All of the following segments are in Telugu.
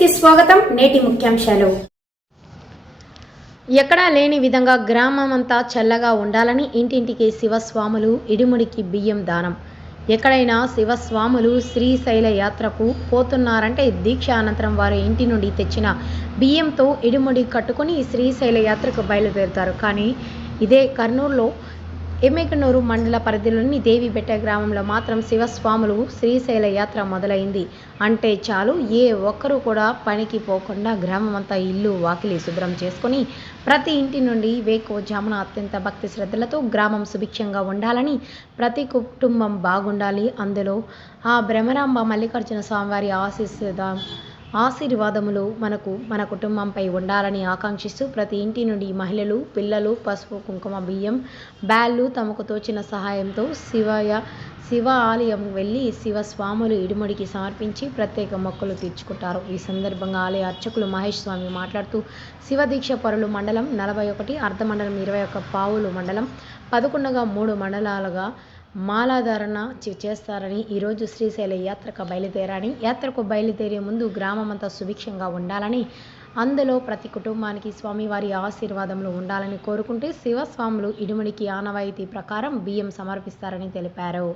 కి స్వాగతం. నేటి ముఖ్యాంశాలు. ఎక్కడా లేని విధంగా గ్రామమంతా చల్లగా ఉండాలని ఇంటింటికి శివస్వాములు ఇడిముడికి బియ్యం దానం. ఎక్కడైనా శివస్వాములు శ్రీశైల యాత్రకు పోతున్నారంటే దీక్ష అనంతరం వారి ఇంటి నుండి తెచ్చిన బియ్యంతో ఇడిముడి కట్టుకొని శ్రీశైల యాత్రకు బయలుదేరుతారు. కానీ ఇదే కర్నూలులో ఎమ్మెగనూరు మండల పరిధిలోని దేవిబెట్ట గ్రామంలో మాత్రం శివస్వాములు శ్రీశైల యాత్ర మొదలైంది అంటే చాలు ఏ ఒక్కరూ కూడా పనికి పోకుండా గ్రామమంతా ఇల్లు వాకిలి శుభ్రం చేసుకొని ప్రతి ఇంటి నుండి వేకువజామున అత్యంత భక్తి శ్రద్ధలతో గ్రామం సుభిక్షంగా ఉండాలని, ప్రతి కుటుంబం బాగుండాలి, అందులో ఆ బ్రహ్మరాంబ మల్లికార్జున స్వామివారి ఆశీర్వాదములు మన కుటుంబంపై ఉండాలని ఆకాంక్షిస్తూ ప్రతి ఇంటి నుండి మహిళలు, పిల్లలు పసుపు, కుంకుమ, బియ్యం బ్యాళ్ళు తమకు తోచిన సహాయంతో శివ ఆలయం వెళ్ళి శివస్వాములు ఇడిముడికి సమర్పించి ప్రత్యేక మొక్కులు తీర్చుకుంటారు. ఈ సందర్భంగా ఆలయ అర్చకులు మహేష్ స్వామి మాట్లాడుతూ శివదీక్ష పరులు మండలం 41, అర్ధమండలం 21, పావులు మండలం 11గా 3 మండలాలుగా మాలాధారణ చేస్తారని, ఈరోజు శ్రీశైల యాత్రకు బయలుదేరే ముందు గ్రామమంతా సుభిక్షంగా ఉండాలని, అందులో ప్రతి కుటుంబానికి స్వామివారి ఆశీర్వాదములు ఉండాలని కోరుకుంటూ శివస్వాములు ఇడిముడికి ఆనవాయితీ ప్రకారం బియ్యం సమర్పిస్తారని తెలిపారు.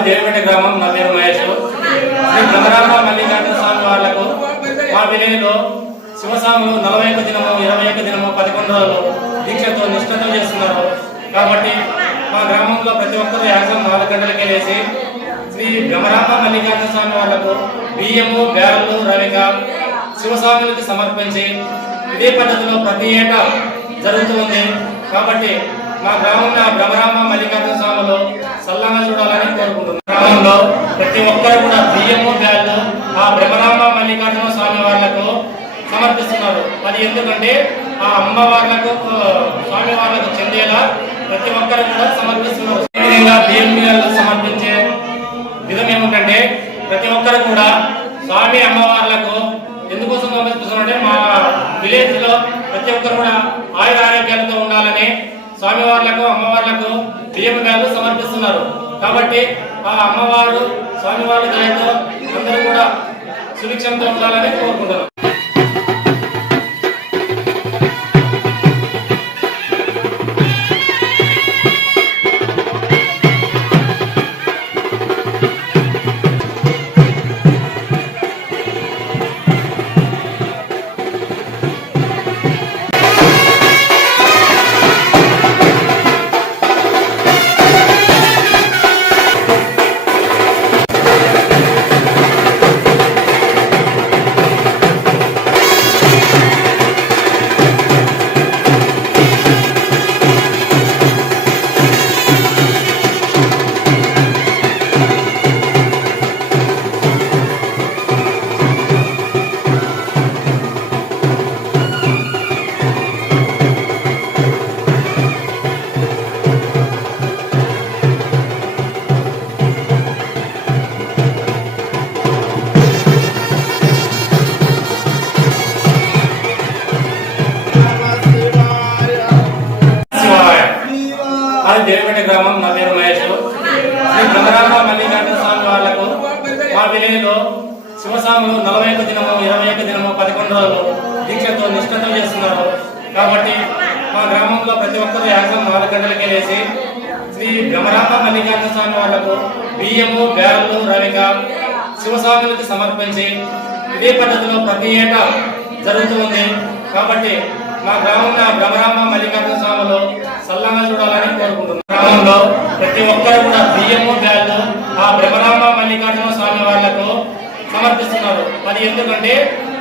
మాది దేవిపేట గ్రామం. నా పేరు మహేష్. శ్రీ బ్రహ్మరాంబ మల్లికార్జున స్వామి వాళ్లకు మా విలేజ్లో శివస్వాములు 41 దినము 21 దినము 11 రోజులు దీక్షతో నిష్ఠతో చేస్తున్నారు. కాబట్టి మా గ్రామంలో ప్రతి ఒక్కరూ యాక్సం 4 గంటలకే లేచి శ్రీ బ్రహ్మరాంబ మల్లికార్జున స్వామి వాళ్లకు బియ్యము, బేరలు, రవిక శివస్వాములకి సమర్పించి ఇదే పద్ధతిలో ప్రతి ఏటా జరుగుతూ ఉంది. కాబట్టి మా గ్రామంలో బ్రహ్మరాంబ మల్లికార్జున స్వాములు సల్లంగా చూడాలని కోరుకుంటున్నాం. గ్రామంలో ప్రతి ఒక్కరు కూడా బియ్యము, బేరలు ఆ బ్రహ్మరాంబ మల్లికార్జున స్వామి వాళ్లకు సమర్పిస్తున్నారు. అది ఎందుకంటే ఆ అమ్మవార్లకు స్వామి వాళ్లకు చెందేలా ప్రతి ఒక్కరు కూడా సమర్పిస్తున్నారు. ఈ విధంగా బియ్యం సమర్పించే విధం ఏమిటంటే ప్రతి ఒక్కరు కూడా స్వామి అమ్మవార్లకు ఎందుకోసం సమర్పిస్తున్నారంటే మా విలేజ్ లో ప్రతి ఒక్కరు కూడా ఆయుర ఆరోగ్యాలతో ఉండాలని స్వామి వార్లకు అమ్మవార్లకు బియ్యం సమర్పిస్తున్నారు. కాబట్టి ఆ అమ్మవారు స్వామి వారి దయతో అందరూ కూడా సుభిక్షంతో ఉండాలని కోరుకుంటున్నారు. మాది దేవిపేట గ్రామం. నా పేరు మహేష్. శ్రీ బ్రహ్మరాంబ మల్లికార్జున స్వామి వాళ్లకు మా విలేజ్లో శివస్వాములు 41 దినము 21 దినము 11 రోజులు దీక్షతో నిష్ఠతో చేస్తున్నారు. కాబట్టి మా గ్రామంలో ప్రతి ఒక్కరూ యాక్సం 4 గంటలకే లేచి శ్రీ బ్రహ్మరాంబ మల్లికార్జున స్వామి వాళ్లకు బియ్యము, బేరలు, రవిక శివస్వాములకి సమర్పించి ఇదే పద్ధతిలో ప్రతి ఏటా జరుగుతూ ఉంది. కాబట్టి మా గ్రామంలో బ్రహ్మరాంబ మల్లికార్జున స్వాములు సల్లంగా చూడాలని కోరుకుంటున్నాం. గ్రామంలో ప్రతి ఒక్కరు కూడా బియ్యము, బేరలు ఆ బ్రహ్మరాంబ మల్లికార్జున స్వామి వాళ్లకు సమర్పిస్తున్నారు. అది ఎందుకంటే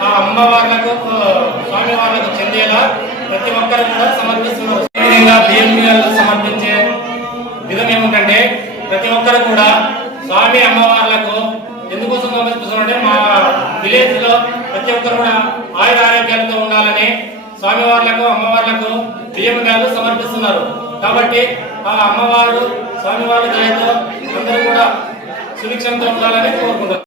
ఆ అమ్మవార్లకు స్వామి వాళ్లకు చెందేలా ప్రతి ఒక్కరు కూడా సమర్పిస్తున్నారు. ఈ విధంగా బియ్యం సమర్పించే విధం ఏమిటంటే ప్రతి ఒక్కరు కూడా స్వామి అమ్మవార్లకు ఎందుకోసం సమర్పిస్తున్నారంటే మా విలేజ్ లో ప్రతి ఒక్కరు కూడా ఆయుర ఆరోగ్యాలతో ఉండాలని స్వామి వార్లకు అమ్మవార్లకు బియ్యం సమర్పిస్తున్నారు. కాబట్టి ఆ అమ్మవారు స్వామి వారి దయతో అందరూ కూడా సుభిక్షంతో ఉండాలని కోరుకుంటున్నారు.